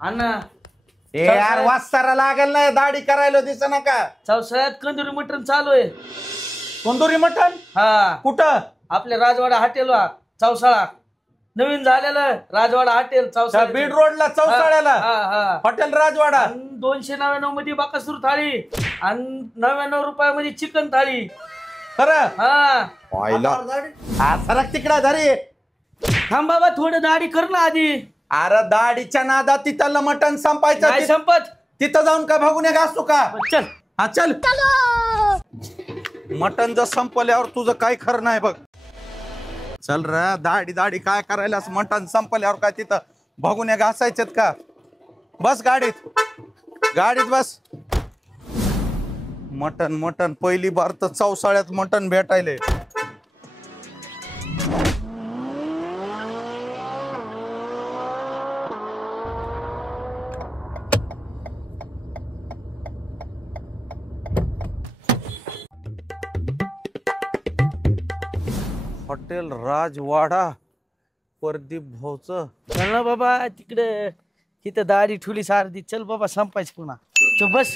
अण्णा ए यार वासारा लागेल ना दाढी करायला दिस ना का चौसाळ्यात कंदुरी मटण चालू आहे तंदुरी मटण हा कुठं आपल्या राजवाडा हॉटेलला चौसाळा नवीन झालेलं राजवाडा हॉटेल चौसाळा बीड रोडला चौसाळ्याला हॉटेल राजवाडा 299 मध्ये बाकासूर थाळी आणि 99 रुपयामध्ये चिकन थाळी खरं हा सरक तिकडा धरी थांब बाबा थोडं दाढी कर ना आधी अरे दाढीच्या नादात तिथलं मटण संपायचं नाही संपत तिथं जाऊन का भागून घासतो का चल हा चल मटण जर संपल्यावर तुझं काय खरं नाही बघ चल रे दाढी काय करायला मटण संपल्यावर काय तिथं भागून घासायचेत का बस गाडीत बस मटण पहिली बार तर चौसाळ्यात मटण भेटायले हॉटेल राजवाडा प्रदीप भाऊचं चल ना बाबा तिकडे तिथं दाढी ठुली सारदी चल बाबा संपायच पुन्हा तो बस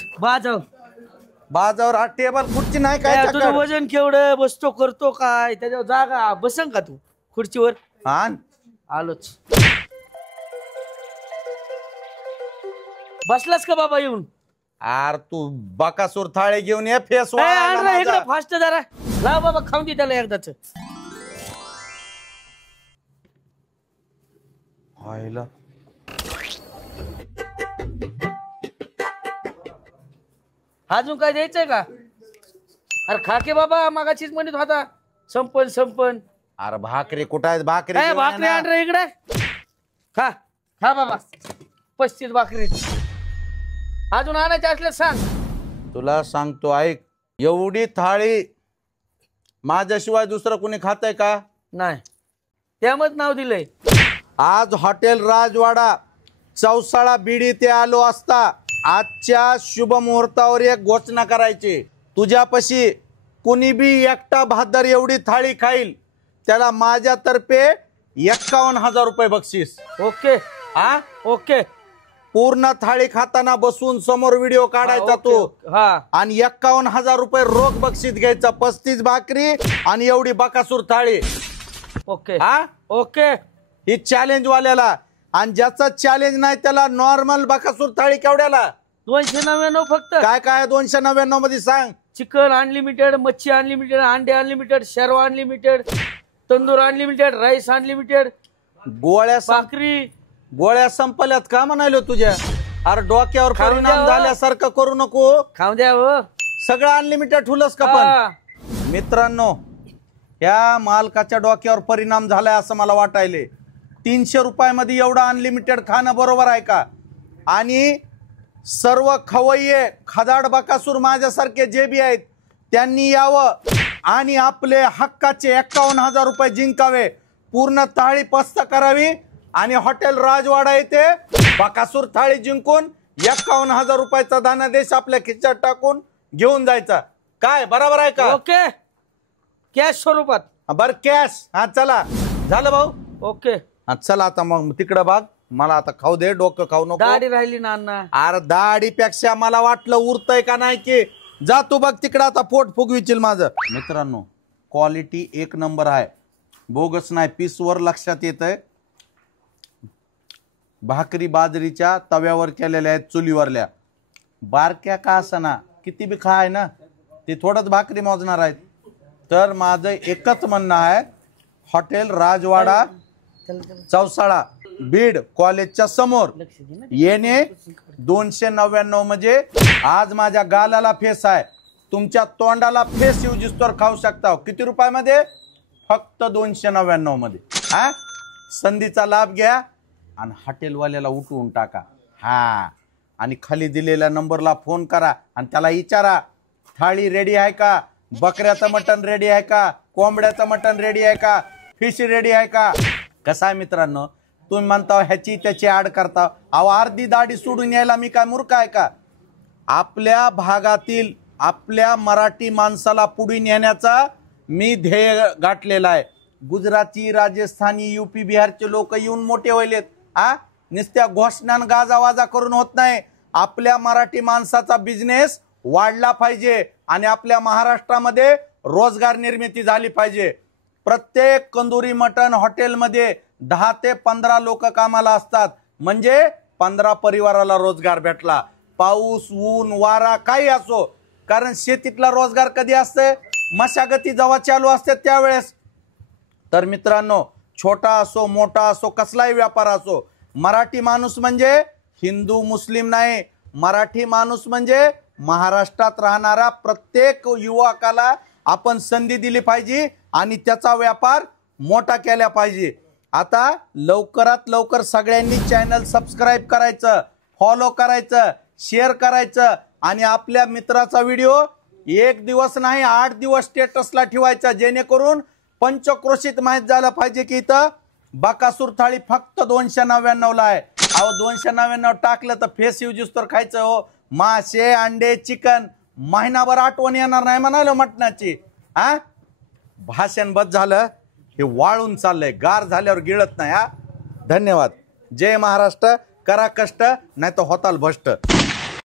बाजावर हा टेबल खुर्ची नाही काय तुझं वजन केवढं बसतो करतो काय त्याच्यावर जागा बसन का तू खुर्चीवर आलोच बसलास का बाबा येऊन आर तू बकासूर थाळे घेऊन ये फेस फास्ट जरा लाव बाबा खाऊन दे त्याला एकदाच अजून काय द्यायचंय का अरे खाके बाबा मागाचीच म्हणत होता संपन अरे भाकरी कुठं आहेत भाकरी आण रे इकडे खा बाबा 35 भाकरी अजून आणायचे असले सांग तुला सांगतो ऐक एवढी थाळी माझ्याशिवाय दुसरं कोणी खातंय का नाही त्यामुळे नाव दिलंय आज हॉटेल राजवाडा चौसाळा बीडी ते आलो असता आजच्या शुभ मुहूर्तावर एक घोषणा करायची तुझ्यापाशी कुणी बी एकटा भादर एवढी थाळी खाईल त्याला माझ्यातर्फे 51,000 रुपये बक्षीस ओके ओके पूर्ण थाळी खाताना बसून समोर व्हिडिओ काढायचा तू आणि 51,000 रुपये रोख बक्षीस घ्यायचं 35 भाकरी आणि एवढी बकासूर थाळी ओके ओके ही चॅलेंज वाल्याला आणि ज्याचा चॅलेंज नाही त्याला नॉर्मल बकासूर थाळी केवढ्याला 299 फक्त काय 299 मध्ये सांग चिकन अनलिमिटेड मच्छी अनलिमिटेड अंडे अनलिमिटेड शेरवा unlimited tandoor unlimited rice unlimited गोळ्या संपल्यात का म्हणालो तुझ्या अरे डोक्यावर परिणाम झाल्यासारखं करू नको खाऊ द्या हो सगळं अनलिमिटेड ठुलस का पण मित्रांनो या मालकाच्या डोक्यावर परिणाम झालाय असं मला वाटायले 300 रुपयामध्ये एवढं अनलिमिटेड खाणं बरोबर आहे का आणि सर्व खवय्ये खदाड बकासूर माझ्यासारखे जे बी आहेत त्यांनी यावं आणि आपले हक्काचे 51,000 रुपये जिंकावे पूर्ण थाळी पस्त करावी आणि हॉटेल राजवाडा येथे बकासूर थाळी जिंकून 51,000 रुपयाचा धनादेश आपल्या खिशात टाकून घेऊन जायचा काय बरोबर आहे का ओके कॅश स्वरूपात बर कॅश चला झालं भाऊ ओके चला आता मग तिकडं बघ मला आता खाऊ दे डोकं खाऊ नको दाढी राहिली ना अण्णा अरे दाढीपेक्षा मला वाटलं उरतय का नाही की जा तू बघ तिकडं आता पोट फुगविशील माझं मित्रांनो क्वालिटी 1 नंबर आहे बोगस नाही पीसवर लक्षात येतंय भाकरी बाजरीच्या तव्यावर केलेल्या आहेत चुलीवरल्या बारक्या का असना किती बी खा आहे ना ते थोडंच भाकरी मोजणार आहेत तर माझं एकच म्हणणं आहे हॉटेल राजवाडा चौसाळा बीड कॉलेजच्या समोर येणे 299 म्हणजे आज माझ्या गालाला फेस आहे तुमच्या तोंडाला फेस युजिस्तोर खाऊ शकता किती रुपयामध्ये फक्त 299 मध्ये संधीचा लाभ घ्या आणि हॉटेलवाल्याला उठवून टाका आणि खाली दिलेल्या नंबरला फोन करा आणि त्याला विचारा थाळी रेडी आहे का बकऱ्याचं मटण रेडी आहे का कोंबड्याचं मटण रेडी आहे का फिश रेडी आहे का कसं आहे मित्रांनो तुम्ही म्हणता ह्याची त्याची ऍड करता अहो अर्धी दाढी सोडून यायला मी काय मूर्ख आहे का आपल्या भागातील आपल्या मराठी माणसाला पुढे नेण्याचा मी ध्येय गाठलेला आहे गुजराती राजस्थानी यूपी बिहारचे लोक येऊन मोठे व्हायलेत नुसत्या घोषणान गाजावाजा करून होत नाही. आपल्या मराठी माणसाचा बिझनेस वाढला पाहिजे आणि आपल्या महाराष्ट्रामध्ये रोजगार निर्मिती झाली पाहिजे. प्रत्येक कंदुरी मटण हॉटेलमध्ये 10 ते 15 लोक कामाला असतात, म्हणजे 15 परिवाराला रोजगार भेटला. पाऊस ऊन वारा काही असो, कारण शेतीतला रोजगार कधी असते, मशागती जेव्हा चालू असते त्यावेळेस. तर मित्रांनो, छोटा असो मोठा असो कसलाही व्यापार असो, मराठी माणूस म्हणजे हिंदू मुस्लिम नाही. मराठी माणूस म्हणजे महाराष्ट्रात राहणारा प्रत्येक युवकाला आपण संधी दिली पाहिजे आणि त्याचा व्यापार मोठा केला पाहिजे. आता लवकरात लवकर सगळ्यांनी चॅनल सबस्क्राईब करायचं, फॉलो करायचं, शेअर करायचं आणि आपल्या मित्राचा व्हिडिओ 1 दिवस नाही 8 दिवस स्टेटसला ठेवायचा, जेणेकरून पंचक्रोशीत माहीत झालं पाहिजे की इथं बकासूर थाळी फक्त 299 आहे. अहो 299 टाकलं तर फेस युजेस तर खायचं हो. मासे अंडे चिकन महिनाभर आठवण येणार नाही म्हणाल मटणाची. हा भाषण बस झालं, हे वाळून चाललंय, गार झाल्यावर गिळत नाही. हा धन्यवाद. जय महाराष्ट्र. करा कष्ट, नाही तर होताल भ्रष्ट.